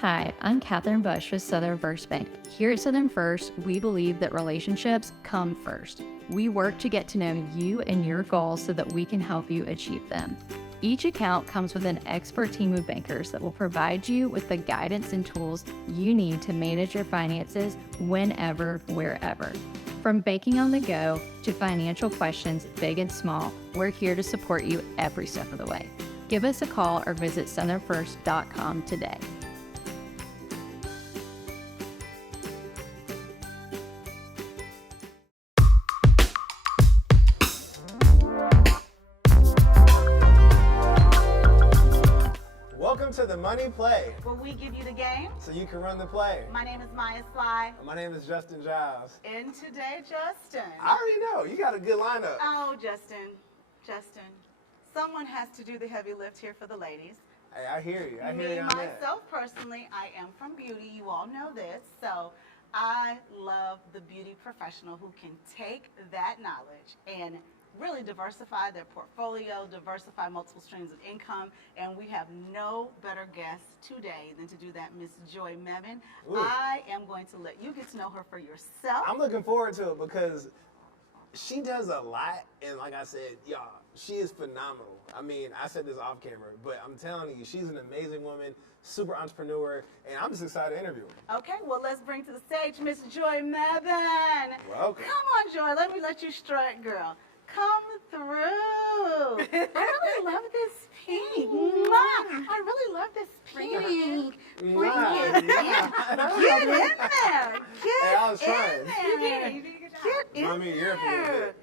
Hi, I'm Katherine Bush with Southern First Bank. Here at Southern First, we believe that relationships come first. We work to get to know you and your goals so that we can help you achieve them. Each account comes with an expert team of bankers that will provide you with the guidance and tools you need to manage your finances whenever, wherever. From banking on the go to financial questions, big and small, we're here to support you every step of the way. Give us a call or visit southernfirst.com today. Welcome to the Money Play, where we give you the game so you can run the play. My name is Maya Sly. My name is Justin Giles. And today, Justin. I already know. You got a good lineup. Oh, Justin. Someone has to do the heavy lift here for the ladies. Hey, I hear you. I hear Me, you on myself, personally, I am from beauty. You all know this. So I love the beauty professional who can take that knowledge and really diversify their portfolio, diversify multiple streams of income, and we have no better guest today than to do that, Miss Joi Mebane. Ooh. I am going to let you get to know her for yourself. I'm looking forward to it because she does a lot, and like I said, y'all, she is phenomenal. I mean, I said this off camera, but I'm telling you, she's an amazing woman, super entrepreneur, and I'm just excited to interview her. Okay, well, let's bring to the stage Miss Joi Mebane. Welcome. Come on, Joi, let you strut, girl. Come through. I really love this pink. Mwah. I really love this pink. Bring it in. Get in there. Hey, I was Get trying. in there. You did a good job. Get in Mommy, you're up a little there.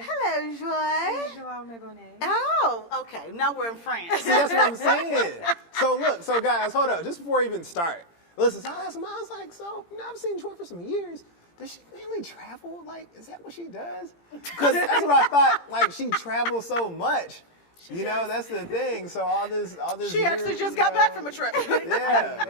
Hello, Joi. Joi Mebane. Oh, okay. Now we're in France. See, that's what I'm saying. So guys, hold up. Just before we even start, listen, so I asked him, I was like, I've seen Joi for some years. Does she really travel? Like, is that what she does? Because that's what I thought. Like, she travels so much. You know, that's the thing. So all this. She actually just got back from a trip. Yeah.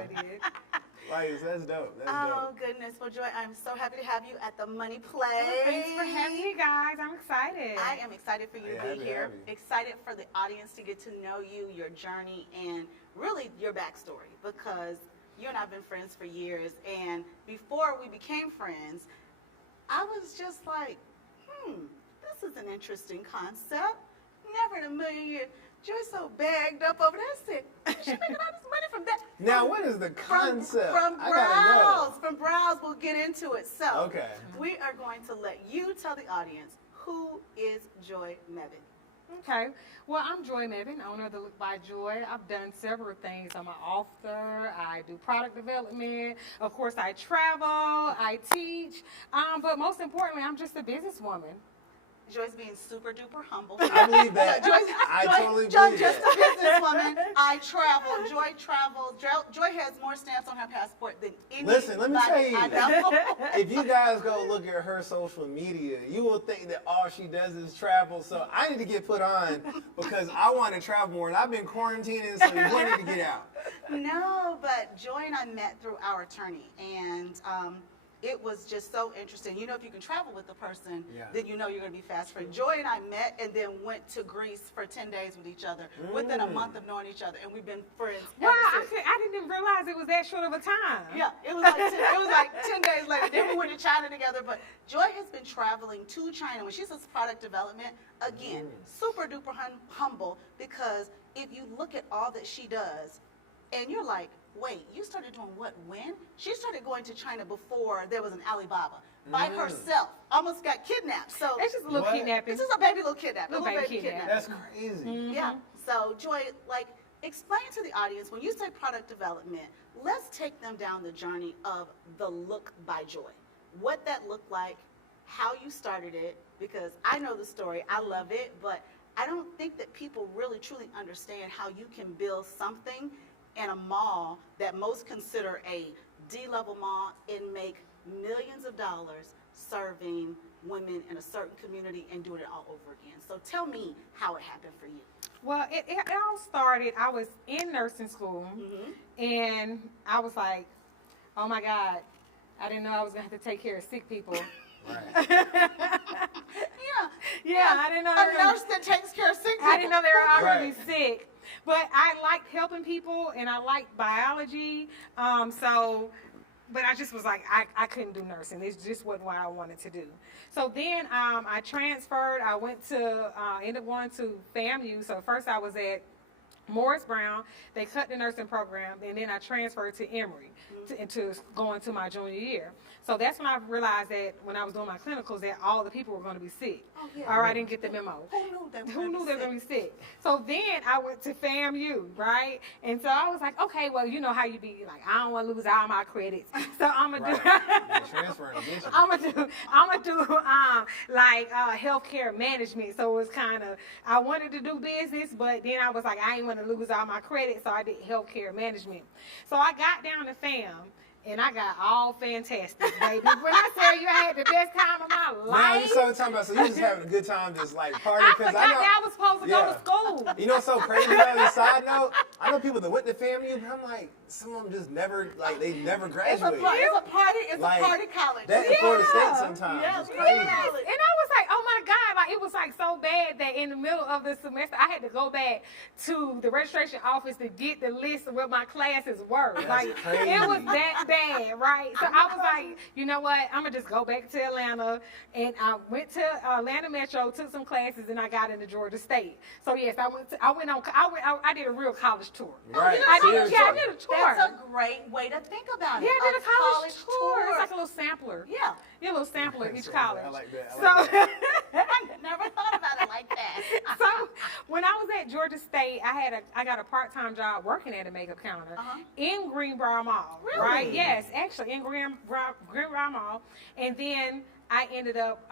Like, that's dope. That's Oh, dope. goodness. Well, Joi, I'm so happy to have you at the Money Play. Well, thanks for having me, guys. I'm excited. I am excited for you Yeah, to happy be to here. have you. Excited for the audience to get to know you, your journey, and really your backstory. Because you and I have been friends for years, and before we became friends, I was just like, this is an interesting concept. Never in a million years. Joy's so bagged up over there. I said, she making all this money from that. Now, what is the concept? From I gotta know. From browse, we'll get into it. So, Okay. we are going to let you tell the audience, who is Joi Mebane? Okay. Well, I'm Joi Mebane, owner of the Look by Joi. I've done several things. I'm an author. I do product development. Of course, I travel. I teach. But most importantly, I'm just a businesswoman. Joy's being super duper humble. I believe that. I totally believe just that. a businesswoman. I travel. Joi travels. Joi has more stamps on her passport than anybody. Listen, let me tell you. I know. If you guys go look at her social media, you will think that all she does is travel. So I need to get put on because I want to travel more. And I've been quarantining, so we need to get out. No, but Joi and I met through our attorney, and it was just so interesting. You know, if you can travel with the person, then you know you're going to be fast friends. Joi and I met and then went to Greece for 10 days with each other within a month of knowing each other, and we've been friends Wow, ever since. I didn't even realize it was that short of a time. Yeah, it was like 10 days later. Then we went to China together. But Joi has been traveling to China. When she says product development, again, super duper humble, because if you look at all that she does, and you're like, wait, you started doing what, when? She started going to China before there was an Alibaba. By herself. Almost got kidnapped. So It's just a little What? kidnapping. this is a baby little kidnapped. Little baby kidnapped. That's crazy. Yeah. So Joi, like, explain to the audience, when you say product development, let's take them down the journey of the Look by Joi. What that looked like, how you started it, because I know the story, I love it, but I don't think that people really truly understand how you can build something in a mall that most consider a D-level mall and make millions of dollars serving women in a certain community and doing it all over again. So tell me how it happened for you. Well, it all started, I was in nursing school, and I was like, oh my God, I didn't know I was going to have to take care of sick people. Right. Yeah, I didn't know they A were nurse that takes care of sick people. I didn't know they were already Right. sick. But I liked helping people, and I liked biology. But I just was like, I couldn't do nursing. It just wasn't what I wanted to do. So then I transferred. I ended up going to FAMU. So first I was at Morris Brown. They cut the nursing program, and then I transferred to Emory to go into my junior year. So that's when I realized that when I was doing my clinicals that all the people were going to be sick. Oh, yeah. Or I didn't get the memo. Who knew they were going to be sick? So then I went to FAMU, right? And so I was like, okay, well, you know how you be like, I don't want to lose all my credits. So I'm going to do healthcare management. So it was kind of, I wanted to do business, but then I was like, I ain't want to lose all my credits, so I did healthcare management. So I got down to FAM. And I got all fantastic, baby. When I tell you I had the best time of my life. Now, so you just having a good time, just like party. I forgot that I was supposed to go to school. You know what's so crazy on the side note? I know people that went to FAMU, but I'm like, some of them just never, like, they never graduated. It's a party college. That in Florida State sometimes. Yes, It's crazy. And I was like, oh my God, like it was like so bad that in the middle of the semester I had to go back to the registration office to get the list of what my classes were. That's like crazy. It was that bad, right? So I was like, you know what? I'm gonna just go back to Atlanta, and I went to Atlanta Metro, took some classes, and I got into Georgia State. So yes, I did a real college tour. Right. I did a tour. That's a great way to think about it. Yeah, I did a college tour. It's like a little sampler. Yeah. Yeah, a little sampler of each college. I like that. I never thought about it like that. So when I was at Georgia State, I got a part-time job working at a makeup counter in Greenbrier Mall. Really? Right? Yes, actually in Greenbrier Mall. And then I ended up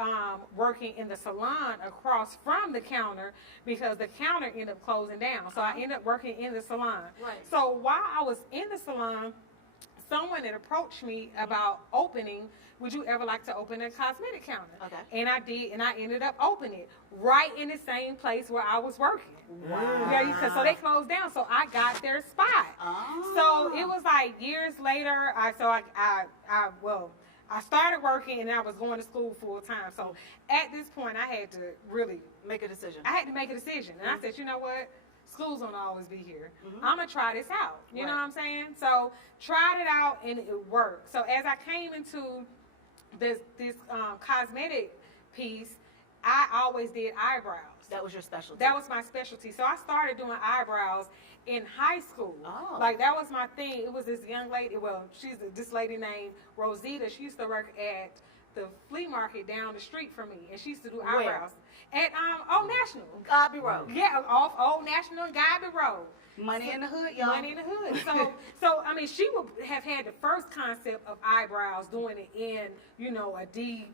working in the salon across from the counter because the counter ended up closing down. So I ended up working in the salon. Right. So while I was in the salon, someone had approached me about opening, would you ever like to open a cosmetic counter? Okay. And I did, and I ended up opening it right in the same place where I was working. Wow. Yeah, so they closed down, so I got their spot. Oh. So it was like years later, I started working and I was going to school full time. So at this point, I had to really Make a decision. I had to make a decision. And I said, you know what? School's gonna always be here. I'm gonna try this out. You know what I'm saying? So tried it out and it worked. So as I came into this cosmetic piece, I always did eyebrows. That was your specialty. That was my specialty. So I started doing eyebrows in high school. Oh. Like that was my thing. It was this young lady, this lady named Rosita. She used to work at the flea market down the street from me, and she used to do eyebrows. At Old National. Godby Road. Yeah, off Old National and Godby Road. Money in the hood, y'all. Money in the hood. So I mean, she would have had the first concept of eyebrows, doing it in, a D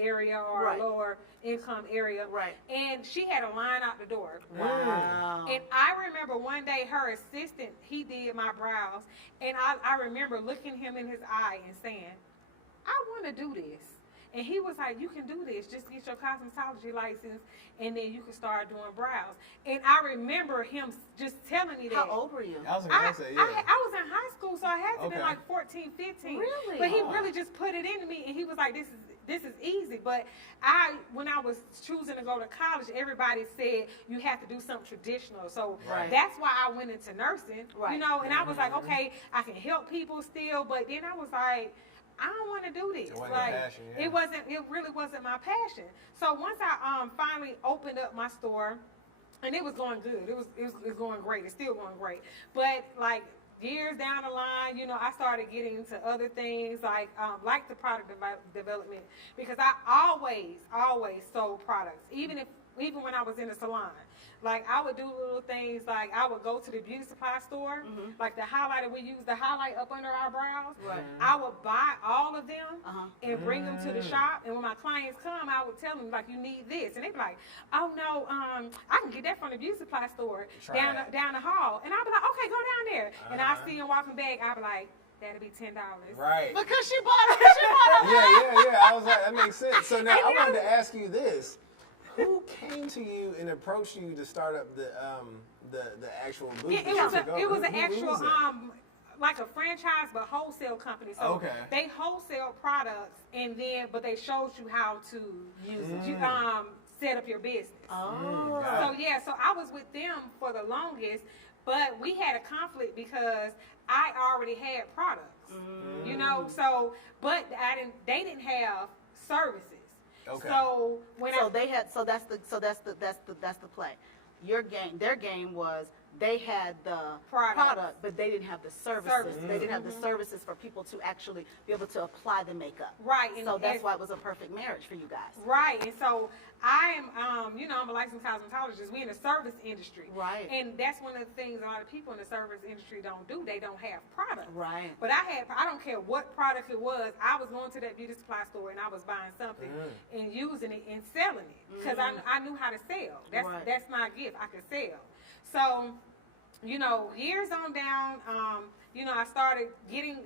area or a lower income area. Right. And she had a line out the door. Wow. And I remember one day her assistant, he did my brows, and I remember looking him in his eye and saying, I want to do this. And he was like, you can do this. Just get your cosmetology license, and then you can start doing brows. And I remember him just telling me that. How old were you? I was going to say, yeah. I was in high school, so I had to be like 14, 15. Really? But he really just put it into me, and he was like, this is easy. But when I was choosing to go to college, everybody said you have to do something traditional. So that's why I went into nursing, and I was like, okay, I can help people still. But then I was like, I don't want to do this. It wasn't your passion, yeah. It really wasn't my passion. So once I finally opened up my store, and it was going good. It was going great. It's still going great. But like years down the line, I started getting into other things like the product development, because I always sold products, even when I was in the salon. Like I would do little things, like I would go to the beauty supply store, like the highlighter, we use the highlight up under our brows. Right. I would buy all of them and bring them to the shop, and when my clients come, I would tell them, like, you need this, and they'd be like, oh no, I can get that from the beauty supply store down the hall, and I'd be like, okay, go down there, and I see them walking back, I'd be like, that'll be $10. Right. Because she bought it. Yeah. I was like, that makes sense. So now I wanted to ask you this. Who came to you and approached you to start up the actual boutique? Yeah, it was an actual like a franchise but wholesale company. So they wholesale products, but they showed you how to use set up your business. Oh. So I was with them for the longest. but we had a conflict because I already had products, you know. So, but they didn't have services. Okay. So when that's the play. Their game was they had the product, but they didn't have the services. They didn't have the services for people to actually be able to apply the makeup. Right. So that's why it was a perfect marriage for you guys. Right. And so I am, you know, I'm a licensed cosmetologist. We in the service industry. Right. And that's one of the things a lot of people in the service industry don't do. They don't have products. Right. But I don't care what product it was. I was going to that beauty supply store and I was buying something and using it and selling it because I knew how to sell. That's my gift. I could sell. So, you know, years on down, you know, I started getting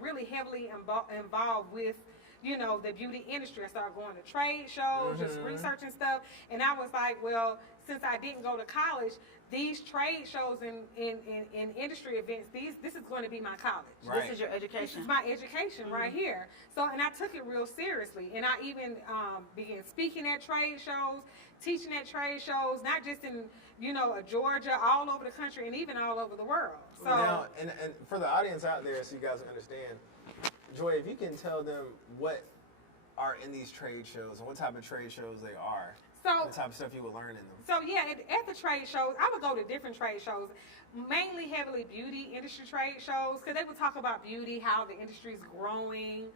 really heavily involved with, you know, the beauty industry. I started going to trade shows, just researching stuff. And I was like, well, since I didn't go to college, these trade shows and industry events, this is going to be my college. Right. This is your education. This is my education right here. So, and I took it real seriously. And I even began speaking at trade shows, teaching at trade shows, not just in, you know, Georgia, all over the country, and even all over the world. So now, and for the audience out there, so you guys understand, Joi, if you can tell them what are in these trade shows and what type of trade shows they are, the type of stuff you would learn in them. So yeah, at the trade shows, I would go to different trade shows, mainly heavily beauty industry trade shows, because they would talk about beauty, how the industry is growing,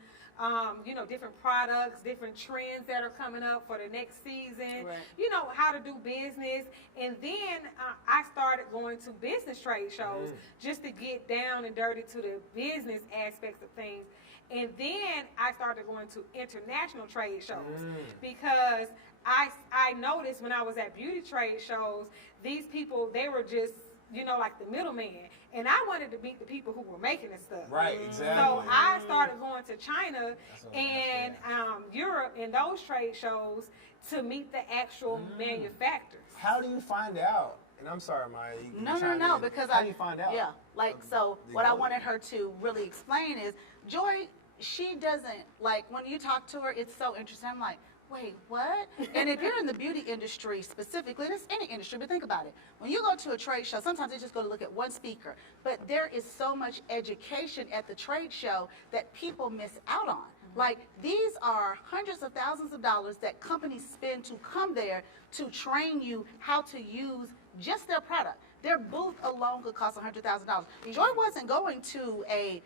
you know, different products, different trends that are coming up for the next season, you know, how to do business. And then I started going to business trade shows just to get down and dirty to the business aspects of things. And then I started going to international trade shows because I noticed when I was at beauty trade shows, these people, they were just, you know, like the middleman. And I wanted to meet the people who were making this stuff. Right, exactly. So I started going to China and Europe in those trade shows to meet the actual manufacturers. How do you find out? And I'm sorry, Maya. No, because how do you find out? Yeah, like, so what I wanted her to really explain is, Joi, she doesn't, like, when you talk to her, it's so interesting. I'm like, wait, what? And if you're in the beauty industry specifically, and it's any industry, but think about it. When you go to a trade show, sometimes they just go to look at one speaker, but there is so much education at the trade show that people miss out on. Like, these are hundreds of thousands of dollars that companies spend to come there to train you how to use just their product. Their booth alone could cost $100,000. Joi wasn't going to a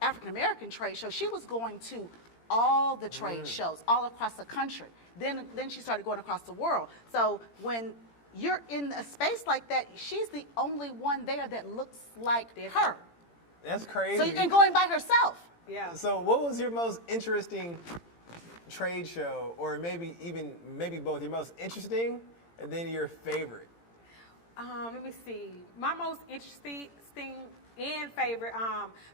African American trade show. She was going to all the trade shows all across the country. Then she started going across the world. So when you're in a space like that, she's the only one there that looks like her. That's crazy. So and going by herself. Yeah. So what was your most interesting trade show, or maybe both, your most interesting and then your favorite? Let me see. My most interesting and favorite,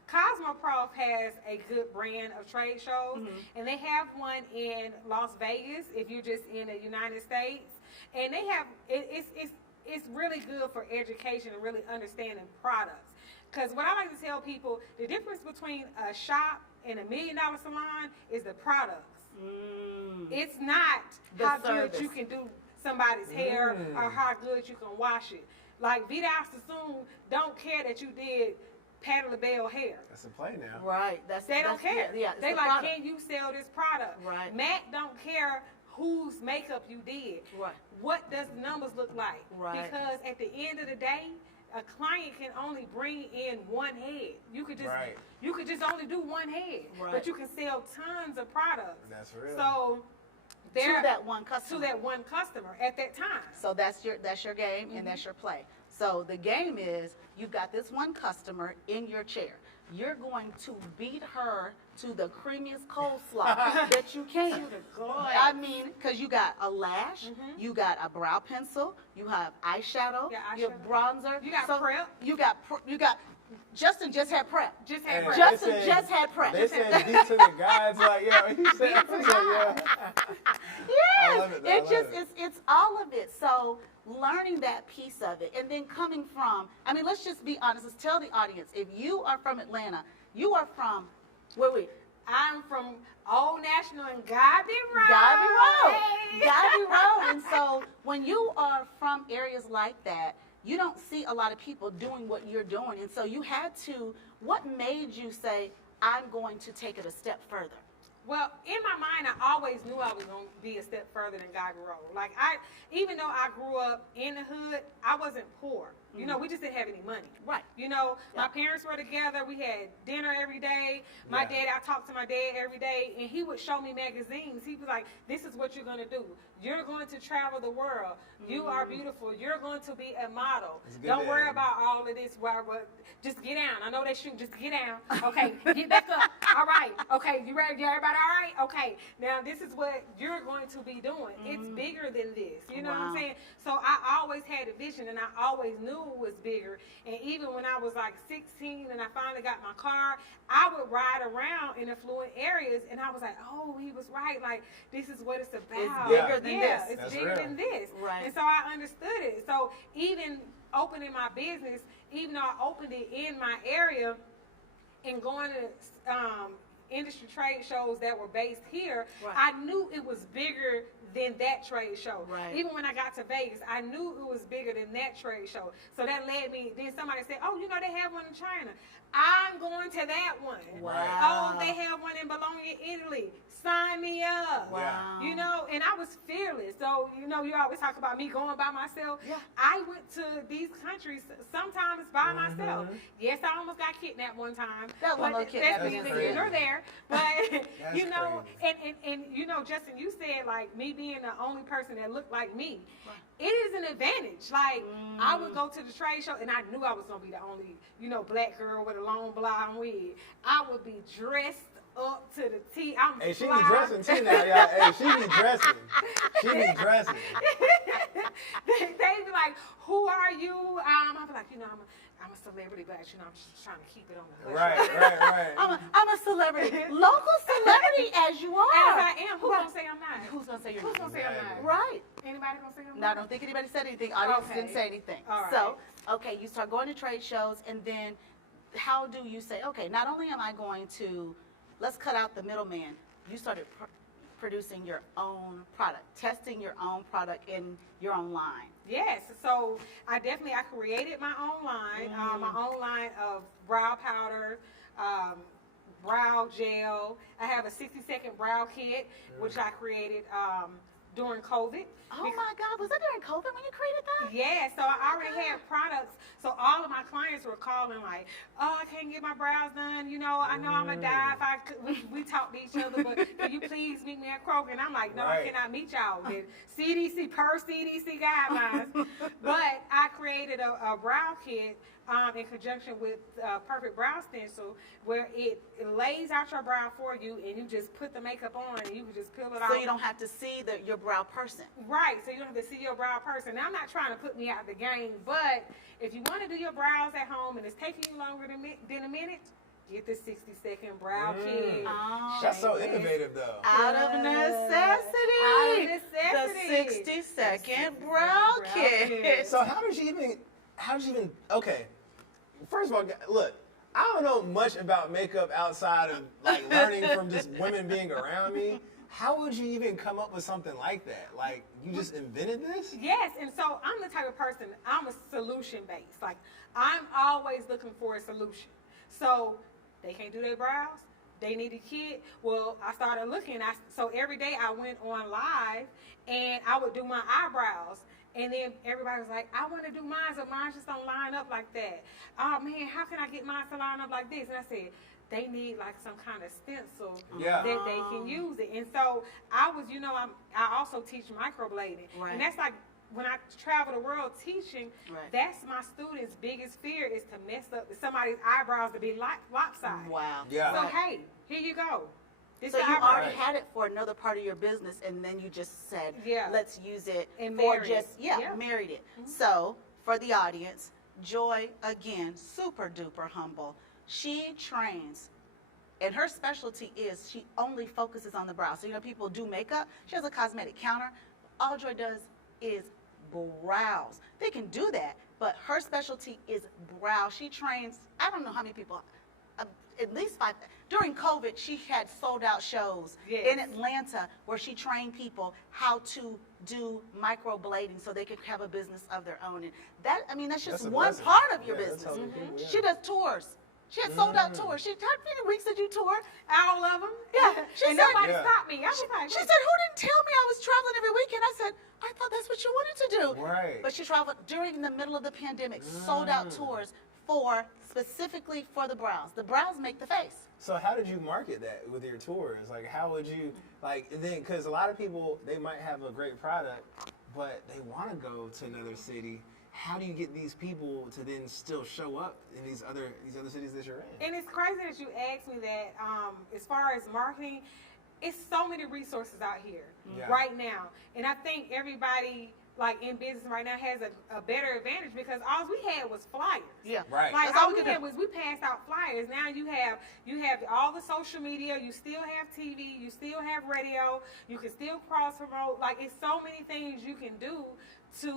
Cosmoprof has a good brand of trade shows, and they have one in Las Vegas if you're just in the United States, and they have it's really good for education and really understanding products. Because what I like to tell people, the difference between a shop and $1 million salon is the products. It's not how good you can do somebody's hair or how good you can wash it. Like Vida Sassoon don't care that you did Patti LaBelle hair. That's a play now. Right. They don't care. Yeah, they the like, product. can you sell this product? Right. Mac don't care whose makeup you did. Right. What does the numbers look like? Right. Because at the end of the day, a client can only bring in one head. You could just only do one head, but you can sell tons of products. That's real. So to that one customer at that time. So that's your game and that's your play. So the game is, you've got this one customer in your chair. You're going to beat her to the creamiest coleslaw that you can. I mean, because you got a lash, you got a brow pencil, you have eyeshadow, you have bronzer. You got prep. You got. Justin just had prep. Just had prep. Justin just had prep. They said beat to the guys, like, yeah, he said, yeah. Yes, I love it, it's all of it. So learning that piece of it, and then coming from, I mean, let's just be honest. Let's tell the audience, if you are from Atlanta, you are from, I'm from Old National and Godby Road. Godby Road. Hey. Godby Road. And so when you are from areas like that, you don't see a lot of people doing what you're doing. And so you had to, what made you say, I'm going to take it a step further? Well, in my mind, I always knew I was going to be a step further than God grew. Like, even though I grew up in the hood, I wasn't poor. You know, we just didn't have any money. Right. You know, my parents were together. We had dinner every day. My dad, I talked to my dad every day, and he would show me magazines. He was like, this is what you're going to do. You're going to travel the world. You are beautiful. You're going to be a model. Don't worry about all of this. Just get down. I know they shoot. Just get down. Okay, get back up. All right. Okay, you ready? Everybody all right? Okay. Now, this is what you're going to be doing. It's bigger than this. You know what I'm saying? So I always had a vision, and I always knew it was bigger. And even when I was like 16 and I finally got my car, I would ride around in affluent areas, and I was like, oh, he was right. Like, this is what it's about. It's bigger than this. It's That's bigger real. than this. Right. And so I understood it. So even opening my business, even though I opened it in my area and going to industry trade shows that were based here, I knew it was bigger than that trade show. Right. Even when I got to Vegas, I knew it was bigger than that trade show. So that led me, then somebody said, oh, you know, they have one in China. I'm going to that one. Wow. Oh, they have one in Bologna, Italy. Sign me up. Wow. You know, and I was fearless. So, you know, you always talk about me going by myself. Yeah. I went to these countries sometimes by myself. Yes, I almost got kidnapped one time. That one little kidnapping That's is neither crazy. here nor there. But, That's you know, crazy. and you know, Justin, you said, like, me being the only person that looked like me. It is an advantage. Like, I would go to the trade show, and I knew I was going to be the only, you know, black girl with a long blonde wig. I would be dressed up to the T. I'm Hey, she fly. be dressing too now, y'all. Hey, she be dressing. She be dressing. They be like, who are you? I'll be like, you know, I'm a celebrity, but you know, I'm just trying to keep it on the hush. Right. I'm a celebrity. Local celebrity as you are. As I am. Who's going to say I'm not? Who's going to say you're Who's not? going to say I'm not? Right. Anybody going to say I'm No, I not? don't think anybody said anything. Audience Okay. didn't say anything. All right. So, okay, you start going to trade shows, and then how do you say, okay, not only am I going to, let's cut out the middleman. You started producing your own product, testing your own product in your own line. Yes, so I created my own line of brow powder, brow gel. I have a 60-second brow kit, which I created during COVID. Oh my God, was that during COVID when you created that? Yeah, so I already had products. So all of my clients were calling like, oh, I can't get my brows done. You know, I know I'm going to die if I could. We talk to each other, but can you please meet me at Kroger? And I'm like, no, I cannot meet y'all with CDC guidelines. But I created a brow kit in conjunction with Perfect Brow Stencil, where it lays out your brow for you, and you just put the makeup on, and you can just peel it off. So you don't have to see your brow person. Right, so you don't have to see your brow person. Now, I'm not trying to put me out the game, but if you want to do your brows at home and it's taking you longer than a minute, get the 60-second brow kit. Oh. That's so innovative, though. Out of necessity. Out of necessity. The 60-second brow kit. So how did you even, okay, first of all, look, I don't know much about makeup outside of like learning from just women being around me. How would you even come up with something like that? Like, you just invented this? Yes, and so I'm the type of person, I'm a solution-based. Like, I'm always looking for a solution. So they can't do their brows. They need a kit. Well, I started looking. So every day I went on live, and I would do my eyebrows. And then everybody was like, I want to do mine, but mine just don't line up like that. Oh, man, how can I get mine to line up like this? And I said, they need like some kind of stencil that they can use it. And so I was, you know, I also teach microblading. Right. And that's like, when I travel the world teaching, that's my students' biggest fear is to mess up somebody's eyebrows to be lopsided. Wow. Yeah. So, hey, here you go. This So you eyebrow. already had it for another part of your business, and then you just said, let's use it And for married just, it. married it. So for the audience, Joi, again, super duper humble. She trains, and her specialty is she only focuses on the brow. So, you know, people do makeup. She has a cosmetic counter. All Joi does is brows. They can do that, but her specialty is brow. She trains, I don't know how many people, at least during COVID, she had sold out shows Yes. in Atlanta where she trained people how to do microblading so they could have a business of their own. And that, I mean, that's just That's a one blessing. part of your Yeah, that's business. helping people, yeah. She does tours. She had sold out tours. How many weeks did you tour? All of them. Yeah. She And said, nobody Yeah. stopped me. I was like, she said, who didn't tell me I was traveling every weekend? I said, I thought that's what you wanted to do. Right. But she traveled during the middle of the pandemic, sold out tours specifically for the brows. The brows make the face. So how did you market that with your tours? Like, how would you, like, then, because a lot of people, they might have a great product, but they want to go to another city. How do you get these people to then still show up in these other cities that you're in? and it's crazy that you asked me that. As far as marketing, it's so many resources out here Yeah. right now, and I think everybody like in business right now has a better advantage because all we had was flyers. Yeah. Right. Like That's all all we we could had do. was we passed out flyers. Now you have all the social media. You still have TV. You still have radio. You can still cross promote. Like it's so many things you can do to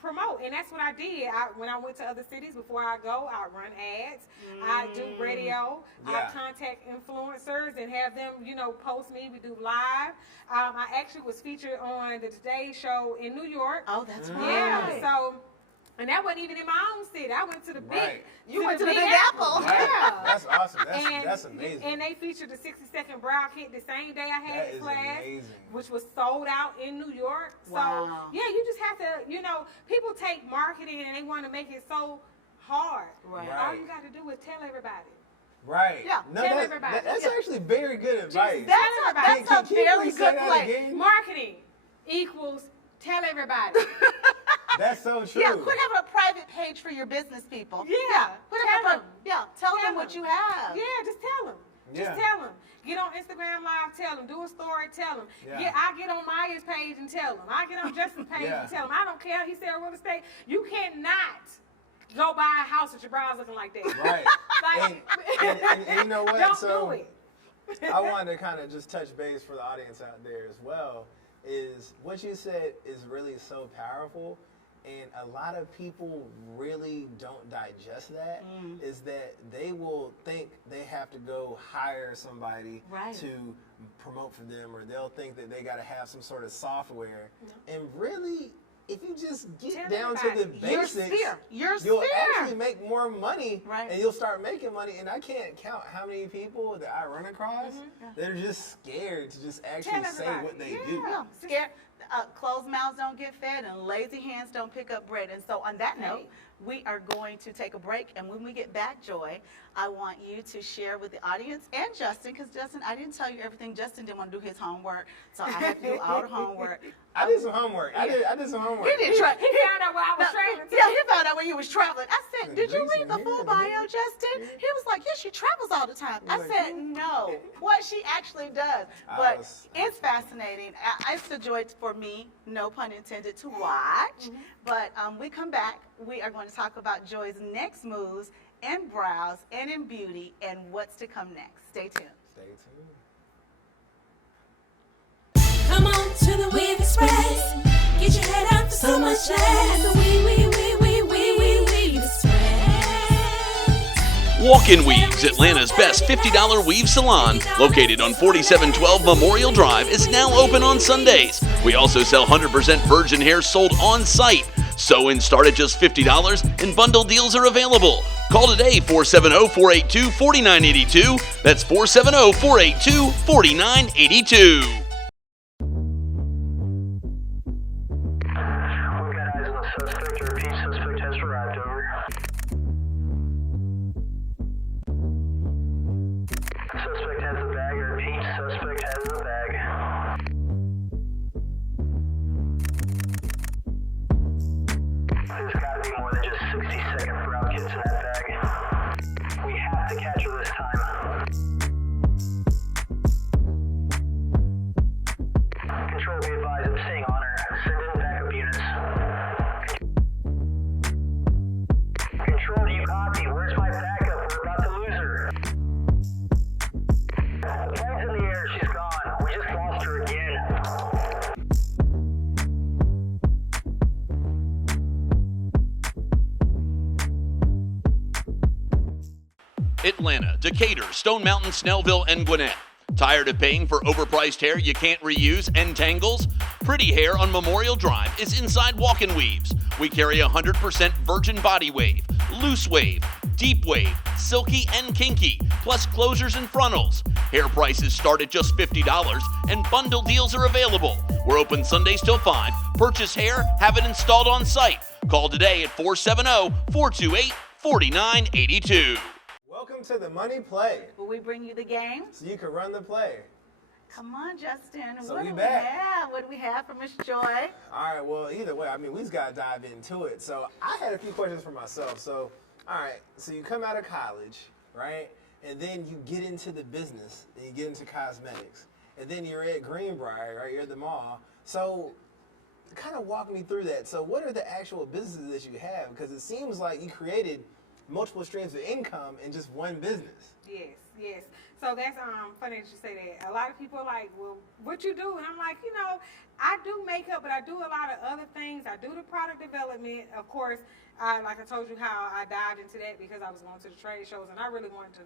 promote, and that's what I did. When I went to other cities, before I go, I run ads. I do radio. Yeah. I contact influencers and have them, post me. We do live. I actually was featured on the Today Show in New York. Oh, that's right. Yeah, so, and that wasn't even in my own city. I went to the Right. You went to the Big Apple. Right. Yeah. That's awesome. And- That's amazing. And they featured the 60-second brow kit the same day I had That it is class, amazing. which was sold out in New York. Wow. So, yeah, you just have to, people take marketing and they want to make it so hard. Right. All you got to do is tell everybody. Right. Yeah. No, Tell that, everybody. that's Yeah. actually very good advice. That's everybody. a Can you very please say good that play. again? Marketing equals tell everybody. That's so true. Yeah, quit having a private page for your business people. Yeah, Quit tell having them. tell Tell them what them. you have. Yeah, just tell them. Just Yeah. tell them. Get on Instagram Live, tell them. Do a story, tell them. Yeah. I get on Maya's page and tell them. I get on Justin's page Yeah. and tell them. I don't care. He said real estate. You cannot go buy a house with your brows looking like that. Right. Like, And you know what? Don't So, do it. I wanted to kind of just touch base for the audience out there as well, is what you said is really so powerful, and a lot of people really don't digest that, is that they will think they have to go hire somebody Right. to promote for them, or they'll think that they got to have some sort of software, and really, if you just get Tell down to the everybody. Your basics, sphere. Your you'll sphere. actually make more money, Right. and you'll start making money. And I can't count how many people that I run across that are just scared to just actually Tell say everybody. what they Yeah. do. Yeah, scared. Closed mouths don't get fed, and lazy hands don't pick up bread. And so, on that note, we are going to take a break. And when we get back, Joy, I want you to share with the audience and Justin, because Justin, I didn't tell you everything. Justin didn't want to do his homework, so I had to do all the homework. I did some homework. I did some homework. He did try. He found out where I was traveling to. Yeah, he found out when you was traveling. I said, "Did you Greasy read the full hair, bio, man. Justin?" He was like, "Yeah, she travels all the time." I Like, said, "No, what she actually does." I But was- it's fascinating. It's a joy for me, no pun intended, to watch. But we come back. We are going to talk about Joy's next moves in brows and in beauty, and what's to come next. Stay tuned. Stay tuned. Come on to the Weave Express. Get your head up for so much less. The Weave Express. Walk-in Weaves, Atlanta's best $50 weave salon, located on 4712 Memorial Drive, is now open on Sundays. We also sell 100% virgin hair sold on site. Sew and start at just $50, and bundle deals are available. Call today, 470-482-4982. That's 470-482-4982. We've got eyes on the suspect. A repeat suspect has arrived. Over. Suspect has the bag. A repeat suspect has the bag. There's got to be more than just 60-second brow kits in that bag. We have to catch her this time. Control, be advised, I'm staying on her. Send in backup units. Control, do you copy? Where's my backup? We're about to lose her. The plane's in the air. She's gone. We just lost her again. Atlanta, Decatur, Stone Mountain, Snellville, and Gwinnett. Tired of paying for overpriced hair you can't reuse and tangles? Pretty Hair on Memorial Drive is inside Walk-In Weaves. We carry 100% virgin body wave, loose wave, deep wave, silky, and kinky, plus closures and frontals. Hair prices start at just $50 and bundle deals are available. We're open Sundays till 5. Purchase hair, have it installed on site. Call today at 470-428-4982. Welcome to the Money Play, Will we bring you the game? so you can run the play. Come on, Justin. So what we do back. we have? What do we have for Miss Joy? All right, well, either way, I mean, we just got to dive into it. So I had a few questions for myself. So, all right, so you come out of college, right? And then you get into the business, and you get into cosmetics. And then you're at Greenbrier, right? You're at the mall. So kind of walk me through that. So what are the actual businesses that you have? Because it seems like you created multiple streams of income in just one business. Yes, yes. So that's funny that you say that. A lot of people are like, well, what you do? And I'm like, I do makeup, but I do a lot of other things. I do the product development. Of course, like I told you how I dived into that because I was going to the trade shows and I really wanted to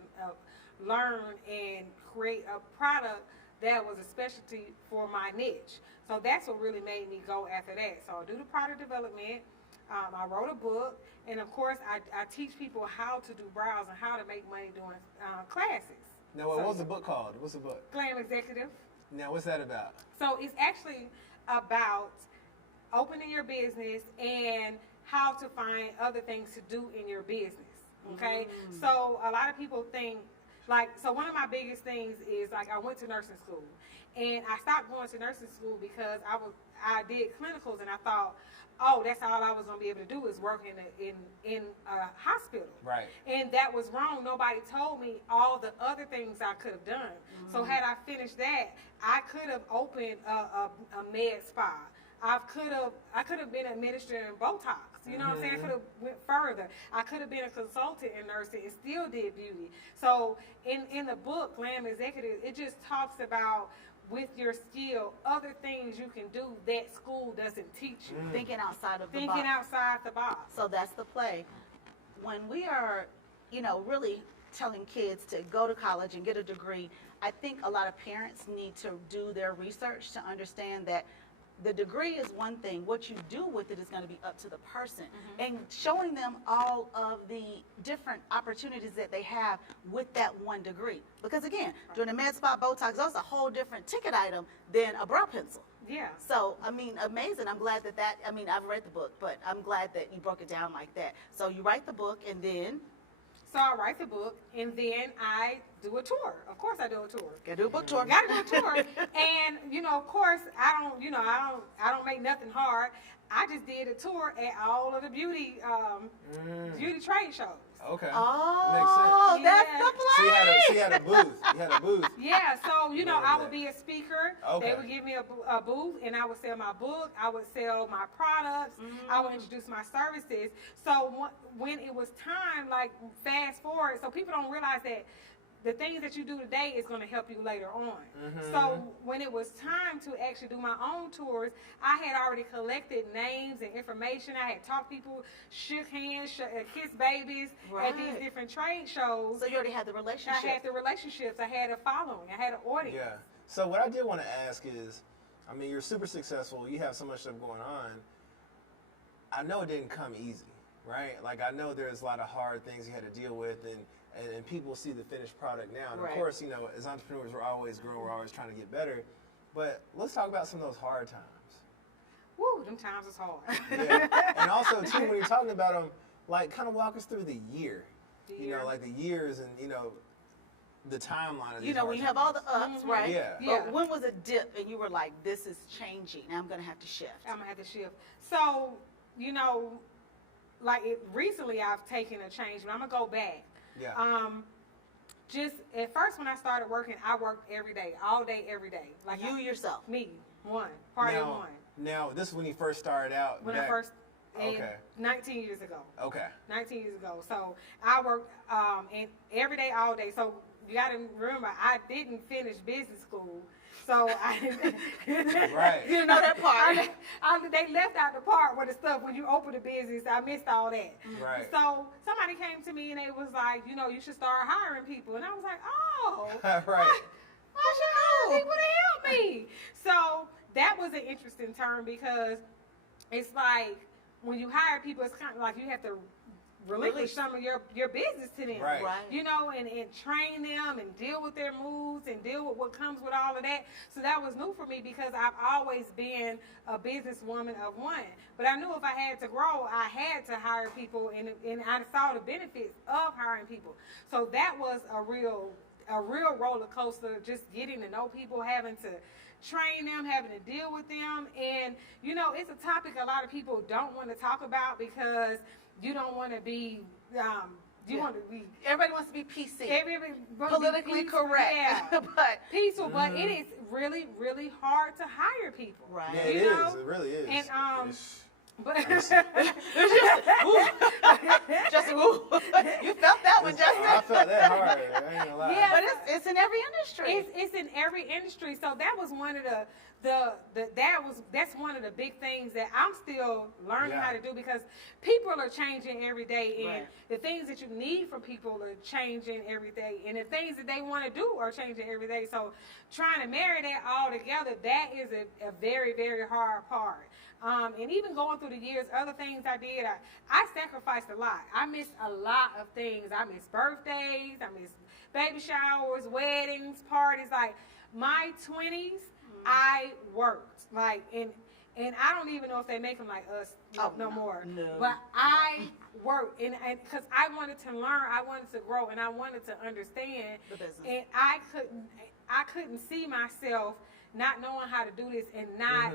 learn and create a product that was a specialty for my niche. So that's what really made me go after that. So I do the product development. I wrote a book, and of course, I teach people how to do brows and how to make money doing classes. Now, what was the book called? What's the book? Glam Executive. Now, what's that about? So it's actually about opening your business and how to find other things to do in your business. Okay? So a lot of people think, so one of my biggest things is I went to nursing school, and I stopped going to nursing school because I did clinicals, and I thought, oh, that's all I was gonna be able to do is work in a hospital. Right. And that was wrong. Nobody told me all the other things I could have done. So had I finished that, I could have opened a med spa. I could have been administering Botox. You know what I'm saying? I could have went further. I could have been a consultant in nursing and still did beauty. So in the book, Glam Executive, it just talks about with your skill, other things you can do that school doesn't teach you. Thinking outside of the box. Thinking outside the box. So that's the play. When we are, really telling kids to go to college and get a degree, I think a lot of parents need to do their research to understand that the degree is one thing. What you do with it is going to be up to the person. And showing them all of the different opportunities that they have with that one degree. Because again, doing a med spa, Botox, that's a whole different ticket item than a brow pencil. Yeah. So, amazing. I'm glad I've read the book, but I'm glad that you broke it down like that. So you write the book and then? So I write the book and then I do a tour. Of course I do a tour. Gotta do a book tour. Gotta do a tour. And of course I don't make nothing hard. I just did a tour at all of the beauty trade shows. Okay. Oh, Makes sense. that's Yeah. the play. So you had a booth. You had a booth. Yeah, so I would be a speaker. Okay. They would give me a booth, and I would sell my book. I would sell my products. I would introduce my services. So when it was time, fast forward, so people don't realize that the things that you do today is going to help you later on. So when it was time to actually do my own tours, I had already collected names and information. I had talked to people, shook hands, kissed babies at these different trade shows. So you already had the relationship. I had the relationships. I had a following. I had an audience. Yeah. So what I did want to ask is, you're super successful. You have so much stuff going on. I know it didn't come easy, right? I know there's a lot of hard things you had to deal with, and people see the finished product now. And of course, as entrepreneurs, we're always growing, we're always trying to get better. But let's talk about some of those hard times. Woo, them times is hard. Yeah. And also, too, when you're talking about them, kind of walk us through the year. The years and, the timeline of these when you have all the ups, right? Yeah. But when was a dip and you were like, this is changing, I'm going to have to shift? I'm going to have to shift. So, recently I've taken a change, but I'm going to go back. Yeah. Just at first when I started working, I worked every day, all day, every day. You yourself? Me, one. One. Now, this is when you first started out? When I first, 19 years ago. Okay. 19 years ago. So I worked and every day, all day. So you got to remember, I didn't finish business school. So I Right. You know that part. they left out the part where the stuff when you open the business. I missed all that. Right. So somebody came to me and they was like, you know, you should start hiring people, and I was like, oh, Right. I should hire people to help me. So that was an interesting term because it's like when you hire people, it's kind of like you have to relinquish some of your business to them. Right. You know, and train them and deal with their moods and deal with what comes with all of that. So that was new for me because I've always been a businesswoman of one. But I knew if I had to grow, I had to hire people, and I saw the benefits of hiring people. So that was a real roller coaster, just getting to know people, having to train them, having to deal with them. And, you know, it's a topic a lot of people don't want to talk about because you don't want to be, want to be, Everybody wants to be PC. everybody Politically correct. Yeah, But peaceful, but it is really, really hard to hire people. right. Yeah, it You is. know? It really is. And It's- but Justin, ooh. You felt that one, Justin. I felt that hard. I ain't gonna lie. Yeah. But it's in every industry. it's in every industry. So that was one of that's one of the big things that I'm still learning how to do because people are changing every day, and Right. the things that you need from people are changing every day, and the things that they want to do are changing every day. So trying to marry that all together, that is a very, very hard part. And even going through the years, other things I did, I sacrificed a lot. I missed a lot of things. I missed birthdays, I missed baby showers, weddings, parties. Like my 20s, I worked. Like, and I don't even know if they make them like us no more. No. But I worked, and because I wanted to learn, I wanted to grow, and I wanted to understand. The business. And I couldn't see myself not knowing how to do this and not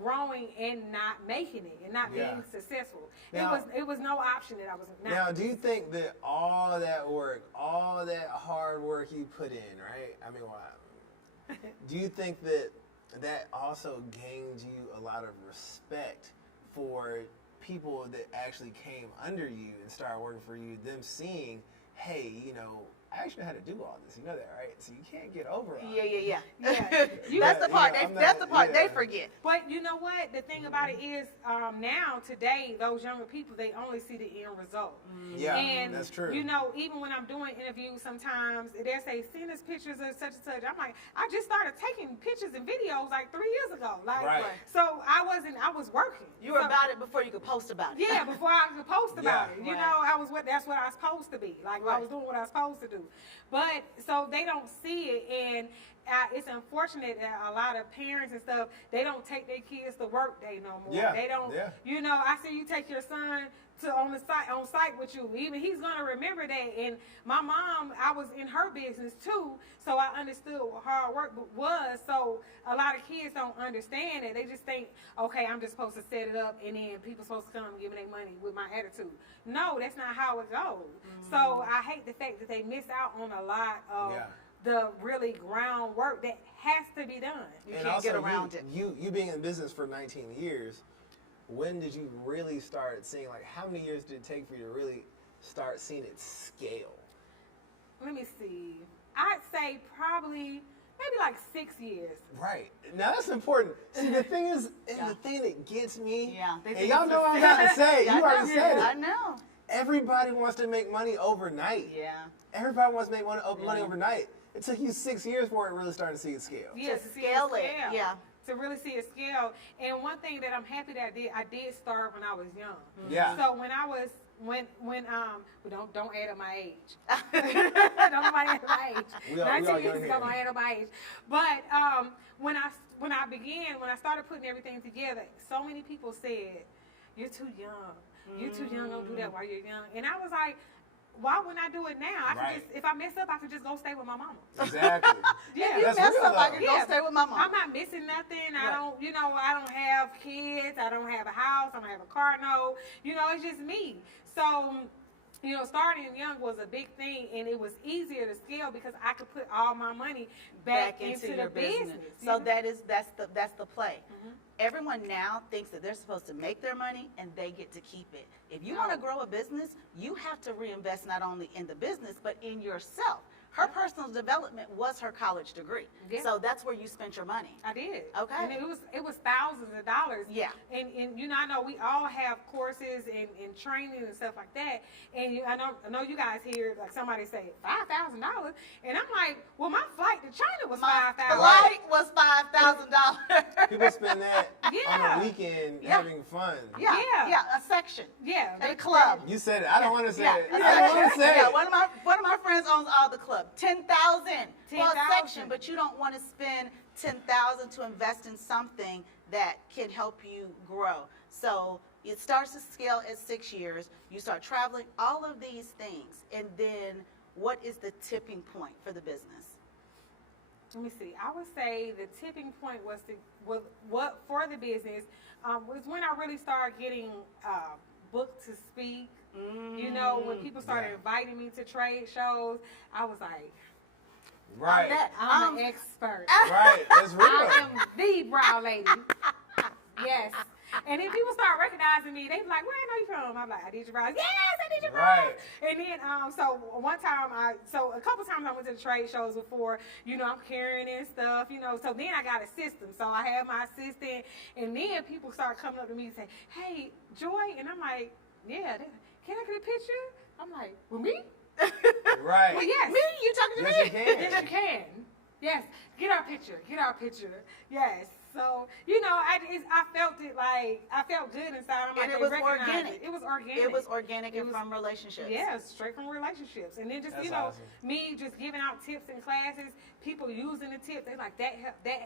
growing and not making it and not being successful. Now- it was no option that I was not. Now, do you think that all that work, all that hard work you put in, right? I mean, do you think that also gained you a lot of respect for people that actually came under you and started working for you, them seeing, hey, you know, I actually had to do all this. You know that, right? So you can't get over all Yeah. Yeah. That's the part. I'm That's the part they yeah. forget. But you know what? The thing about it is, now, today, those younger people, they only see the end result. Yeah, And, that's true. you know, even when I'm doing interviews sometimes, they'll say, send us pictures of such and such. I'm like, I just started taking pictures and videos like 3 years ago. Like, Right. so I was working. You were So- about it before you could post about it. Yeah, before I could post about Yeah. it. You Right. know, that's what I was supposed to be. Like, I Right. was doing what I was supposed to do. But, so they don't see it, and it's unfortunate that a lot of parents and stuff, they don't take their kids to work day no more. Yeah, They don't, yeah. you know, I see you take your son on site with you. Even he's gonna remember that. And my mom, I was in her business too, so I understood what hard work was. So a lot of kids don't understand it. They just think, okay, I'm just supposed to set it up, and then people supposed to come and give me their money with my attitude. No, that's not how it goes. So I hate the fact that they miss out on a lot of the really groundwork that has to be done. You And can't also, get around it. You being in business for 19 years, when did you really start seeing, like, how many years did it take for you to really start seeing it scale? Let me see. I'd say probably maybe like 6 years. Right. Now that's important. See, the thing is, and the thing that gets me, Yeah. They and think y'all it's know a- I'm about to say, Yeah, you already said I it. know. Everybody wants to make money overnight. Yeah. Everybody wants to make money overnight. It took you 6 years before it really started to see it scale. Yeah, To see scale it, yeah. To really see a scale. And one thing that I'm happy that I did start when I was young. Yeah. So when I was don't add up my age. Don't nobody add up my age. We all 19 young years ago, here. don't add up my age. But when I started putting everything together, so many people said, "You're too young. You're too young. Don't do that while you're young." And I was like, why wouldn't I do it now? I could Right. just, if I mess up, I could just go stay with my mama. Exactly. Yeah. You That's mess real, up, I though. can go stay with my mom. I'm not missing nothing. I Right. don't, I don't have kids. I don't have a house. I don't have a car note. It's just me. So, starting young was a big thing, and it was easier to scale because I could put all my money back into your the business. So that's the play. Everyone now thinks that they're supposed to make their money and they get to keep it. If you want to grow a business, you have to reinvest not only in the business but in yourself. Her personal development was her college degree. Yeah. So that's where you spent your money. I did. Okay. And it was thousands of dollars. Yeah. And you know, I know we all have courses and training and stuff like that. And I know you guys hear like somebody say $5,000, and I'm like, well, my flight to China was My $5,000. flight was $5,000. People spend that Yeah. on a weekend Yeah. having fun. Yeah, Yeah. yeah, a section Yeah. at a club. You said it. I don't want to say Yeah, it. I don't want to say yeah. it. One of my friends owns all the club. 10,000 for a 10,000. section, but you don't want to spend 10,000 to invest in something that can help you grow. So it starts to scale at 6 years. You start traveling, all of these things, and then what is the tipping point for the business? Let me see. I would say the tipping point was what for the business was when I really started getting booked to speak. You know, when people started inviting me to trade shows, I was like, Right. I'm an expert. Right. That's real. I am the brow lady. Yes. And then people start recognizing me. They be like, where I know you from? I'm like, I did your brows. Yes, I did your brows. Right. And then, so one time a couple times I went to the trade shows before, you know, I'm carrying and stuff, you know. So then I got a system. So I have my assistant. And then people start coming up to me and say, hey, Joy. And I'm like, yeah, can I get a picture? I'm like, well, me? Right. Well, yes. Me? You talking to Yes, me? you can. Yes, you can. Yes. Get our picture. Get our picture. Yes. So, you know, I felt it like, I felt good inside. I'm And like, it was they recognize organic. It was organic. It was organic It and was- from relationships. Yeah, straight from relationships. And then just, That's you know, awesome. me just giving out tips in classes, people using the tips, they like, that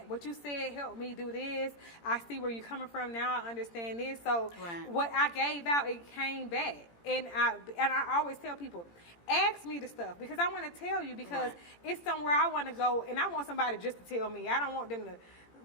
what you said helped me do this. I see where you're coming from now. I understand this. So Right. what I gave out, it came back. And I always tell people, ask me the stuff because I want to tell you because Right. it's somewhere I want to go and I want somebody just to tell me. I don't want them to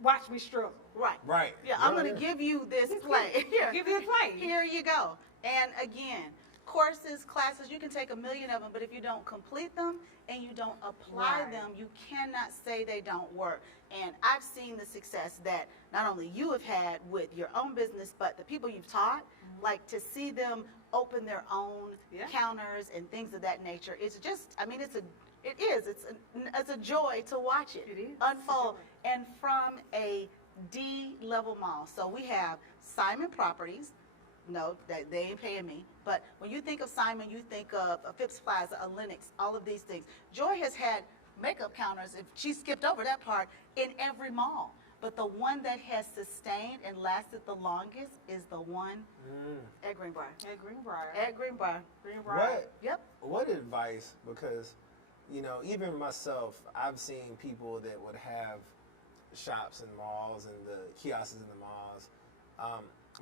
watch me struggle. Right. Right. Yeah, I'm Right. going to give you this Just play. Here. give you a play. Here you go. And again, courses, classes, you can take 1,000,000 of them, but if you don't complete them and you don't apply Right. them, you cannot say they don't work. And I've seen the success that not only you have had with your own business, but the people you've taught, like to see them open their own Yeah. counters and things of that nature. It's just, I mean, it's a joy to watch it, It is. unfold. It's And from a D-level mall. So we have Simon Properties. No, they ain't paying me. But when you think of Simon, you think of a Phipps Plaza, a Lenox, all of these things. Joy has had makeup counters, if she skipped over that part, in every mall. But the one that has sustained and lasted the longest is the one at Greenbrier. At Greenbrier. At Greenbrier. Greenbrier. Yep. What advice, because, you know, even myself, I've seen people that would have shops in malls and the kiosks in the malls.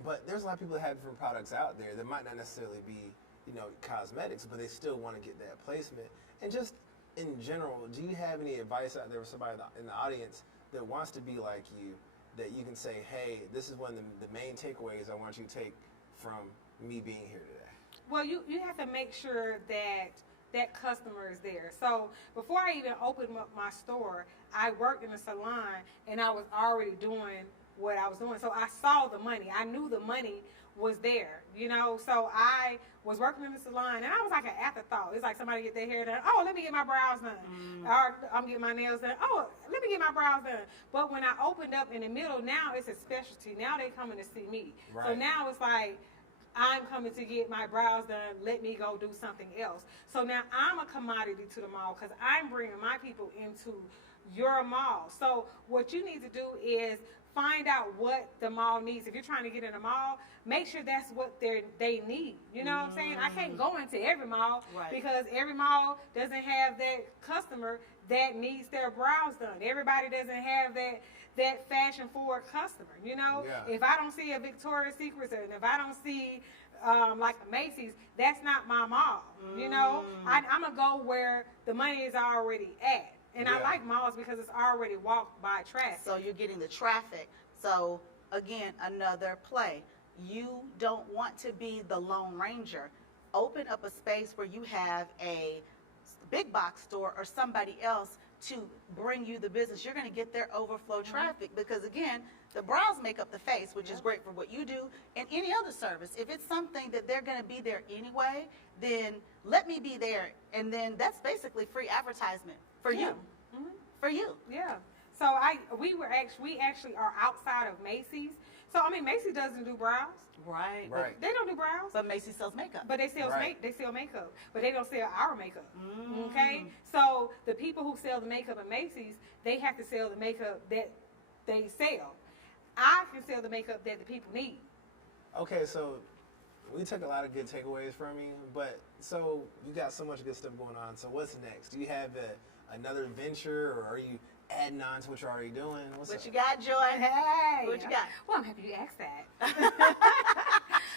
But there's a lot of people that have different products out there that might not necessarily be, you know, cosmetics, but they still want to get that placement. And just in general, do you have any advice out there for somebody in the audience that wants to be like you, that you can say, hey, this is one of the main takeaways I want you to take from me being here today? Well, you have to make sure that customer is there. So before I even opened up my store, I worked in a salon and I was already doing what I was doing. So I saw the money. I knew the money was there, you know. So I was working in the salon and I was like an afterthought. It's like somebody get their hair done. Oh, let me get my brows done. Or I'm getting my nails done. Oh, let me get my brows done. But when I opened up in the middle, now it's a specialty. Now they coming to see me. So Right. now it's like, I'm coming to get my brows done. Let me go do something else. So now I'm a commodity to the mall because I'm bringing my people into your mall. So what you need to do is find out what the mall needs. If you're trying to get in a mall, make sure that's what they need. You know what I'm saying? I can't go into every mall Right. because every mall doesn't have that customer that needs their brows done. Everybody doesn't have that fashion forward customer, you know? Yeah. If I don't see a Victoria's Secret and if I don't see like a Macy's, that's not my mall, you know? I'm going to go where the money is already at. And I Yeah. like malls because it's already walked by traffic. So you're getting the traffic. So again, another play. You don't want to be the Lone Ranger. Open up a space where you have a big box store or somebody else to bring you the business. You're going to get their overflow traffic because, again, the brows make up the face, which is great for what you do and any other service. If it's something that they're going to be there anyway, then let me be there. And then that's basically free advertisement for you. For you. Yeah. So we actually are outside of Macy's. So I mean, Macy's doesn't do brows. Right. Right. They don't do brows. But Macy's sells makeup. But they sell Right. they sell makeup, but they don't sell our makeup. Okay, so the people who sell the makeup at Macy's, they have to sell the makeup that they sell. I can sell the makeup that the people need. Okay, so we took a lot of good takeaways from you, but so you got so much good stuff going on. So what's next? Do you have another venture, or are you adding on to what you're already doing? What's What up? you got, Joy? Hey, What you got? Well, I'm happy you asked that.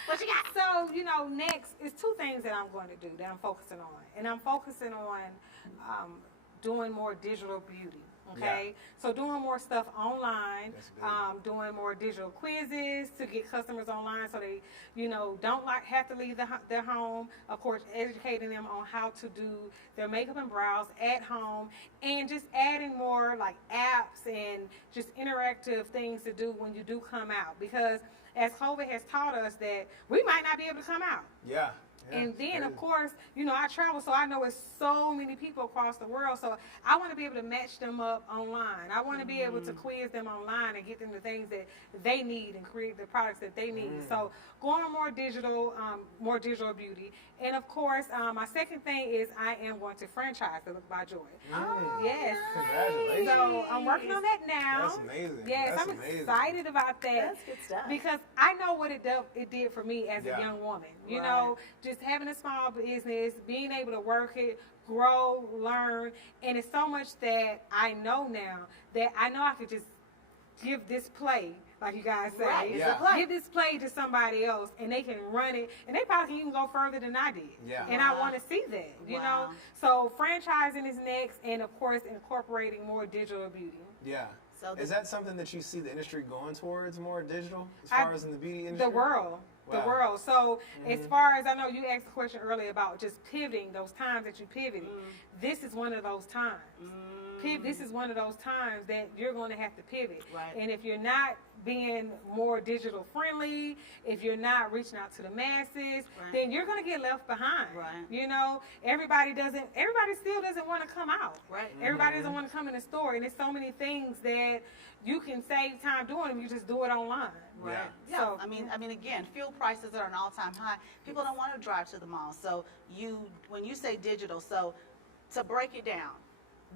What you got? So, you know, next is two things that I'm going to do that I'm focusing on. And I'm focusing on doing more digital beauty. Okay, so doing more stuff online, doing more digital quizzes to get customers online, so they, you know, don't have to leave their home. Of course, educating them on how to do their makeup and brows at home, and just adding more like apps and just interactive things to do when you do come out. Because as COVID has taught us that we might not be able to come out. Yeah. And then, of course, you know, I travel, so I know it's so many people across the world. So I want to be able to match them up online. I want to be able to quiz them online and get them the things that they need and create the products that they need. So going more digital beauty. And of course, my second thing is I am going to franchise the Look by Joy. Oh, Yes. Congratulations. So I'm working on that now. That's amazing. Yes, That's I'm amazing. excited about that. That's good stuff. Because I know what it did for me as a young woman. You know, just having a small business, being able to work it, grow, learn, and it's so much that I know now that I know I could just give this play, like you guys say, Right, it's a play. give this play to somebody else, and they can run it, and they probably can even go further than I did. Yeah. And I want to see that, you know. So franchising is next, and of course incorporating more digital beauty. Yeah. So Is that something that you see the industry going towards, more digital, as far as in the beauty industry? The world. The Wow. world. So as far as I know, you asked a question earlier about just pivoting, those times that you pivoted. This is one of those times. This is one of those times that you're going to have to pivot. Right. And if you're not being more digital friendly, if you're not reaching out to the masses, then you're going to get left behind. Right. You know, everybody still doesn't want to come out. Right. Everybody doesn't want to come in the store. And there's so many things that you can save time doing them. You just do it online. Right. Yeah. Yeah. So- I mean, again, fuel prices are an all-time high. People don't want to drive to the mall. So when you say digital, so to break it down,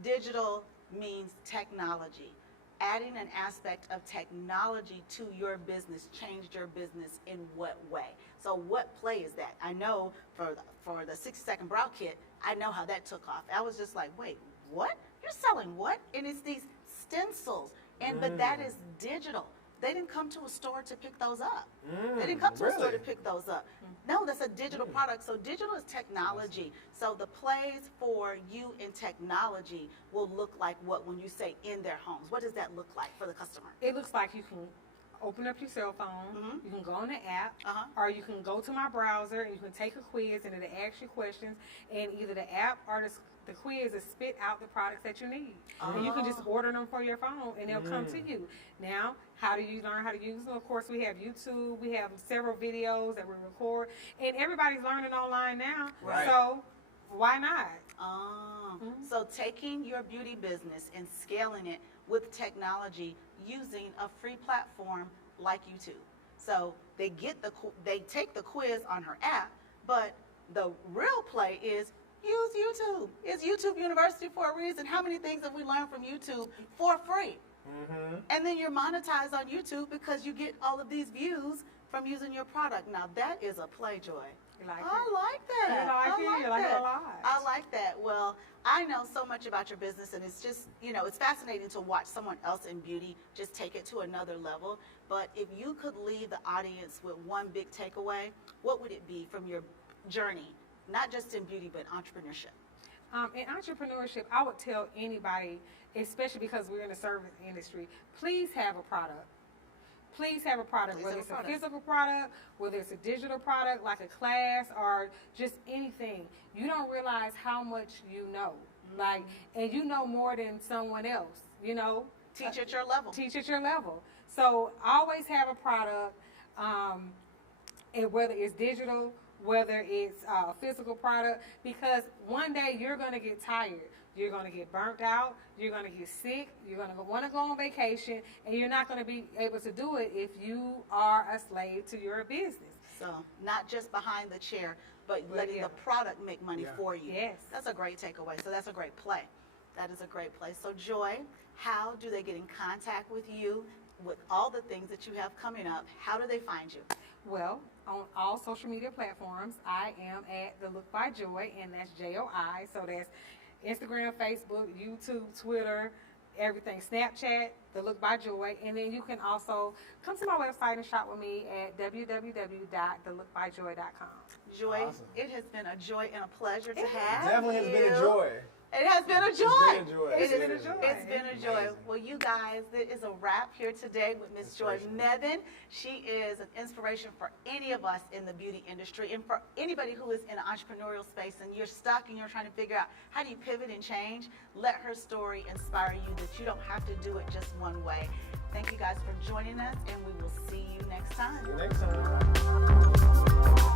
digital means technology. Adding an aspect of technology to your business changed your business in what way? So what play is that? I know for the 60-second brow kit, I know how that took off. I was just like, wait, what? You're selling what? And it's these stencils. But that is digital. They didn't come to a store to pick those up. They didn't come to a store to pick those up. No, that's a digital product. So digital is technology. So the plays for you in technology will look like what when you say in their homes? What does that look like for the customer? It looks like you can open up your cell phone, you can go on the app, or you can go to my browser and you can take a quiz and it'll ask you questions, and either the app or the quiz will spit out the products that you need. And you can just order them for your phone and they'll come to you. Now, how do you learn how to use them? Of course, we have YouTube, we have several videos that we record, and everybody's learning online now. Right. So why not? So taking your beauty business and scaling it with technology using a free platform like YouTube. So they take the quiz on her app, but the real play is use YouTube. It's YouTube University for a reason. How many things have we learned from YouTube for free? And then you're monetized on YouTube because you get all of these views from using your product. Now that is a play, Joy. You like I it? like that. You like it a lot. I like that. Well, I know so much about your business, and it's just, you know, it's fascinating to watch someone else in beauty just take it to another level. But if you could leave the audience with one big takeaway, what would it be from your journey, not just in beauty, but entrepreneurship? In entrepreneurship, I would tell anybody, especially because we're in the service industry, please have a product. Please have a product, Please whether have it's a a product. physical product, whether it's a digital product like a class or just anything. You don't realize how much you know Like, and you know more than someone else, you know. Teach at your level. Teach at your level. So always have a product, and whether it's digital, whether it's a physical product, because one day you're going to get tired. You're going to get burnt out. You're going to get sick. You're going to want to go on vacation, and you're not going to be able to do it if you are a slave to your business. So not just behind the chair, but letting the product make money for you. Yes. That's a great takeaway. So that's a great play. That is a great play. So Joy, how do they get in contact with you with all the things that you have coming up? How do they find you? Well, on all social media platforms, I am at The Look by Joy, and that's Joi. So that's Instagram, Facebook, YouTube, Twitter, everything. Snapchat, The Look by Joy. And then you can also come to my website and shop with me at www.thelookbyjoy.com. Joy, Awesome. it has been a joy and a pleasure to have Definitely has been a you. joy. It has been a joy. It's been a joy. It's It's been a joy. It's been a joy. Amazing. Well, you guys, there is a wrap here today with Miss Joi Mebane. She is an inspiration for any of us in the beauty industry, and for anybody who is in an entrepreneurial space and you're stuck and you're trying to figure out how do you pivot and change. Let her story inspire you that you don't have to do it just one way. Thank you guys for joining us, and we will see you next time. See you next time.